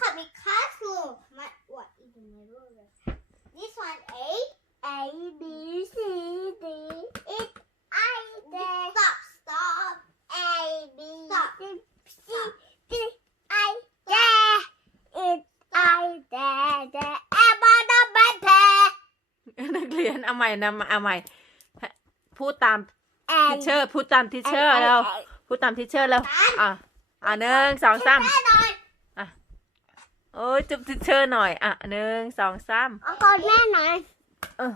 copy classroom. My, what is in my ruler? This one A. A, B, C, D, E, I, D. Stop, stop. A, B, C, C, D, I, D. It, I, D, D. Am I the better? นักเรียนเอาใหม่นะเอาใหม่พูดตาม A. ทิเชอร์พูดตามทิเชอร์แล้วพูดตามทิเชอร์แล้วอะอะหนึ่งสองสาม แน่นอน โอ้ยจุ๊บทิเชอร์หน่อย อะหนึ่งสองสามเอาก่อนแม่หน่อย เออ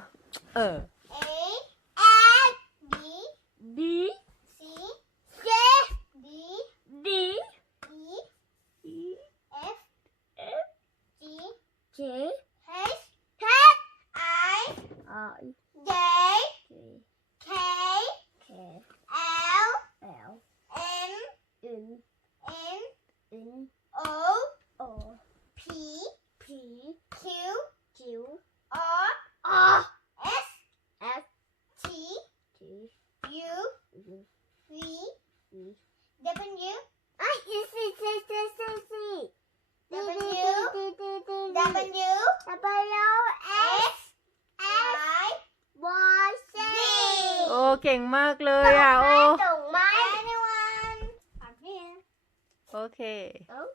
เออ A N B D C J D D E E F F G J H H I I J J V V W ไอ้อีซีซีซีซีซี W W W W X I Y Z โอ้เก่งมากเลยอะ โอ้ ส่งไหม Anyone ฝากเนี่ยโอเค Oh